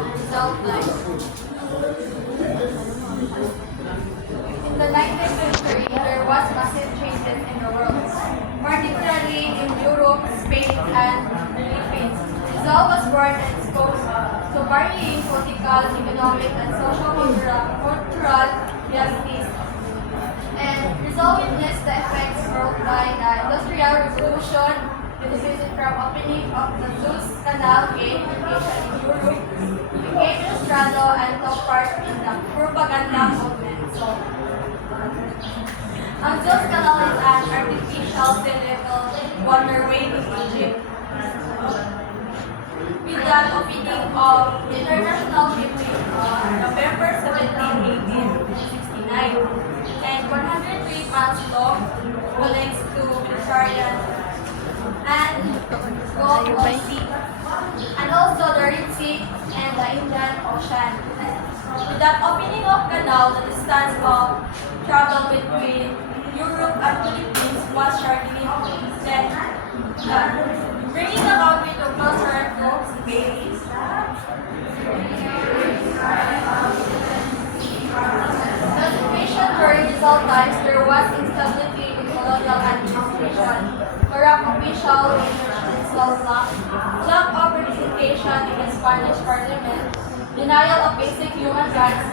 of Rizal life. In the 19th century, there was massive changes in the world, particularly in Europe, Spain, and the Philippines. Rizal was born and exposed to varying political, economic, and social-cultural realities. And Rizal witnessed the effects brought by the Industrial Revolution, benefited from opening of the Suez Canal, gained education in Europe, became Ilustrado, and took part in the propaganda movement. So, ang Suez Canal is an artificial cylindrical waterway in Egypt. With the opening of the international shipping on November 17, 1869, and 103 miles long, connects to Mediterranean and Gulf Sea, and also the Red Sea and the Indian Ocean. With the opening of canal, the distance of travel between Europe and Philippines was shortening, then bringing the country to closer and close space. The situation during Rizal times, there was instability in colonial administration, corrupt official lack of representation in the Spanish parliament, denial of basic human rights,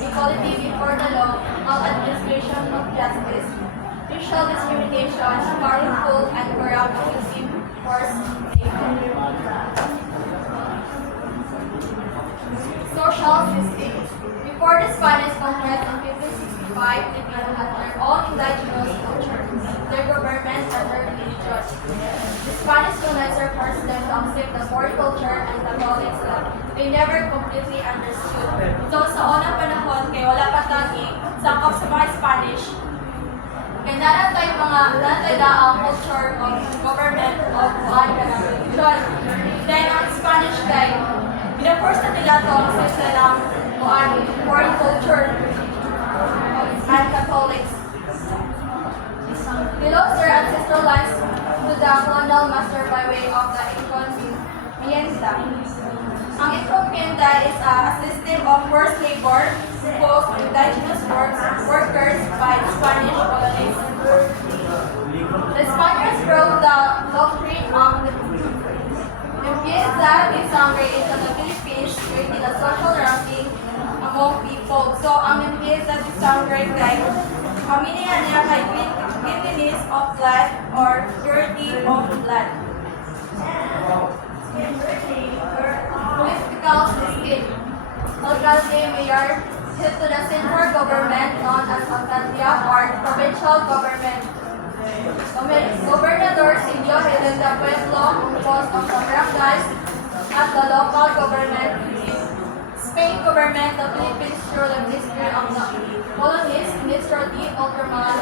equality before the law, maladministration of justice, racial discrimination, powerful and corrupt regime forced labor. Social system. Before the Spanish conquest in 1565, Filipinos had their own indigenous culture, their government and their religion. The Spanish colonizer forced them to accept the foreign culture and the knowledge that they never completely understood. So sa unang panahon, kaya wala pa tagi, sakop sa mga Spanish, kaya nalang tayo ang culture of government of one religion. Then ang Spanish guy, pinaforce na nila ito ang silang foreign culture and Catholics. They lost their ancestral lands to the colonial master by way of the encomienda. Ang encomienda is a system of forced labor imposed on indigenous workers by Spanish colonists. The Spaniards wrote the doctrine of the limpieza de sangre in the Philippines, creating a social ranking among people. So, ang limpieza de sangre guys, ang meaning niya kay cleanliness of blood or purity of blood. Political system. Alcalde, mayor, head to the central government known as alcaldía or provincial government. Gobernador Silvio headed the pueblo composed of the barangays at the local government. Spain government the Philippines through the Ministry of the Colonies, Minister D. Ultramar,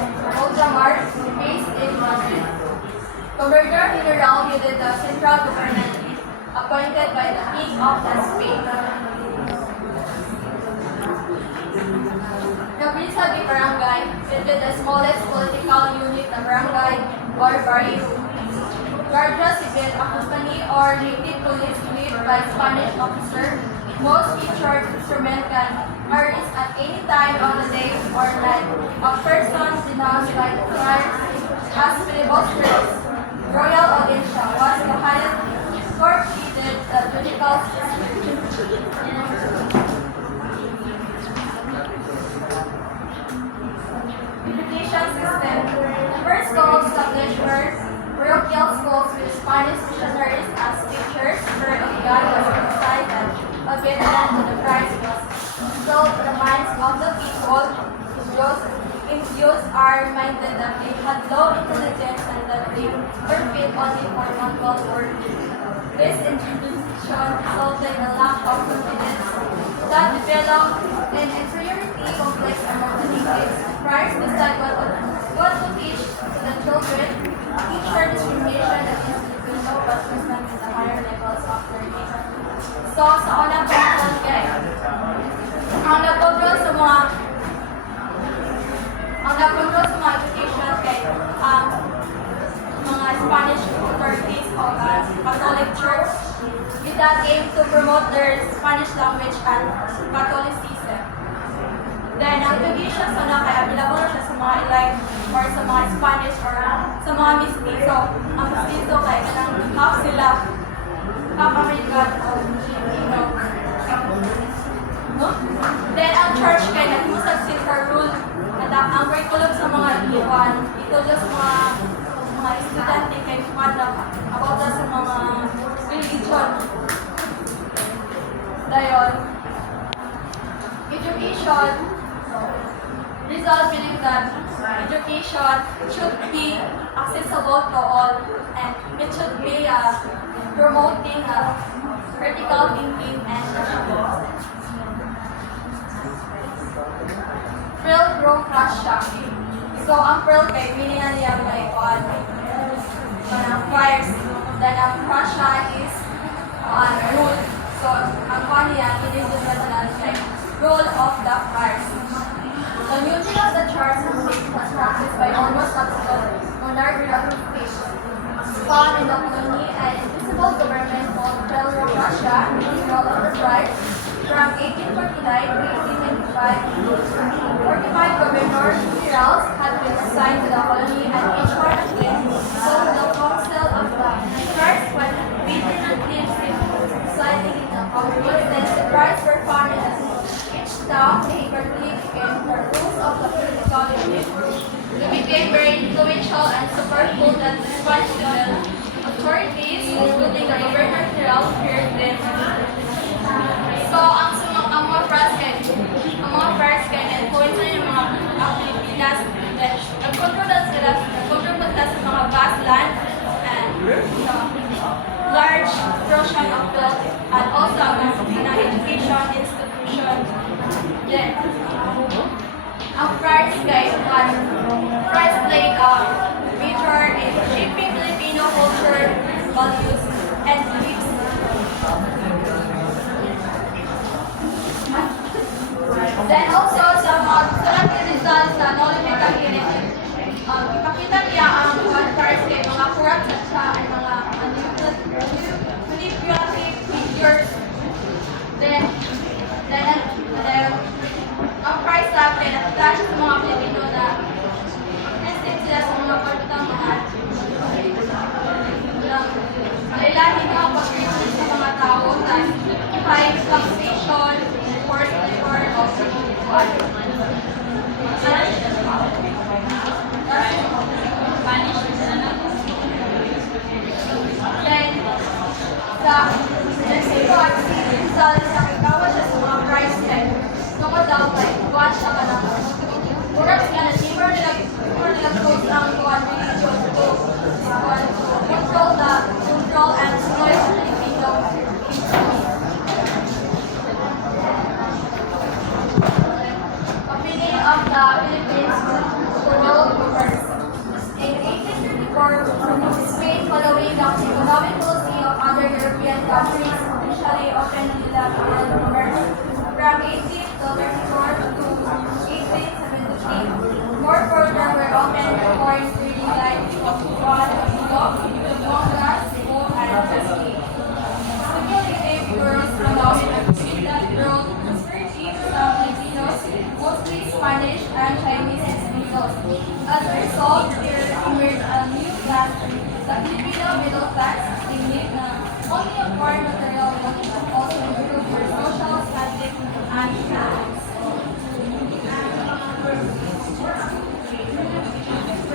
based in Madrid. Governor General headed the central government, appointed by the King of Spain. The Brisa de Barangay headed the smallest political unit, the barangay or barrio. Guardia Civil, a company or native police led by Spanish officer. Most featured instrument can arrest at any time of the day or night. A person denounced by the crimes as filibusters. Royal Audiencia was the highest court needed the judicial system. Education system. The first school established were parochial schools with Spanish missionaries as teachers, where God was inside and obedient to the Christ was instilled in the minds of the people. Jews are reminded that they had low intelligence and that they were fit only for manual work. This institution resulted in a lack of confidence that developed an inferiority complex among the natives. Christ decided what to teach to the children. Teacher discrimination against the Filipino was present in the higher levels of learning. So, sa unang panahon, guys, ang nagkontrol sa mga education kay mga Spanish authorities o Catholic Church with that aim to promote their Spanish language and Catholicism. Then, ang tradition sa na kaya available na siya sa mga elite or sa mga Spanish or sa mga mestizo. Ang mestizo kaya kanang half sila, half American or Filipino. No? Then, ang church kaya nag-usag sa rule na ang curriculum sa mga iwan, ito just mga estudyante kay Panda about sa mga religion. Dayon, education, Rizal believe that education should be accessible to all and it should be promoting critical thinking and Pearl Grow Russia. So, ang pearl kay meaning na niya like fires. Then, ang Russia is rule. So, ang kwan niya, meaning doon na like rule of the fires. The unity of the church and state was practiced by almost absolute monarchical state. Found in the colony and invisible government called Federal Russia, control of the tribes, from 1849 to 1895. 45 governors generals had been assigned to the colony and each one of them sold the council of the first when vigilantly residing in the commonwealth. The tribes were founded as each town neighborhood became the rules of the political unit. They became very influential and superful that the Spanish authorities, including the governor general, feared them. So, ang mga first can influence na yung mga Pilipinas that nag-control sa mga vast land and large portion of wealth and also ang education institution. Then, ang friars guys, friars played a major in shaping Filipino culture, values, and beliefs. Then also sa mga sulat ni Rizal sa Nolifical Unity, ipakita niya ang friars kay mga corrupt at siya ay mga manipulative figures. Then, ang price natin, dahil sa mga Pilipino na tested sila sa mga pagkatang mga kailangan mga pag-review sa mga tao na high taxation, forced labor, also then, sa kikawa siya sa mga price tag. Tungkol daw like, buwan siya ka na. Perhaps nga na, never nila close ang buwan religion to control and exploit the Filipino. Opinion of the Philippines to world governors. In 1834, Spain, following the economic policy of other European countries, officially opened the world government. From 1834 to 1878, more programs were opened for foreign trading like Guatemala, Cebu, and Turkey. Quickly gave girls allowing to see that growth prosperity from Filipinos, mostly Spanish and Chinese individuals. As a result, there emerged a new class, the Filipino middle class, in need only of foreign material but also improve their social status and economics.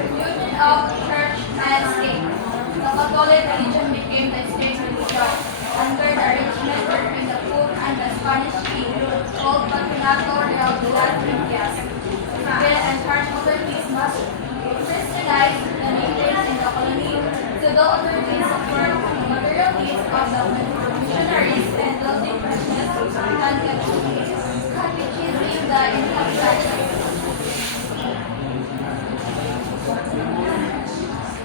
Union of church and state. The Catholic religion became the state religion under the arrangement between the Pope and the Spanish king, called Patronato Real de las Indias. Civil and church authorities must Christianize the natives in the colony. Civil authorities support the material needs of the missionaries and building churches and catechism the inhabitants.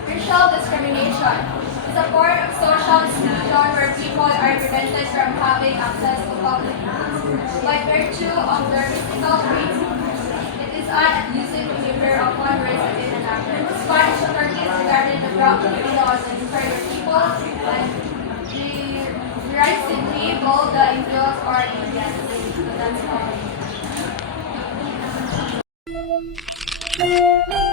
Racial discrimination is a form of social exclusion where people are prevented from having access to public lands by virtue of their physical traits. It is an abusive behavior of one race within another. Spanish authorities regarded the brown Filipinos as inferior people and all the angels or angels. So that's all.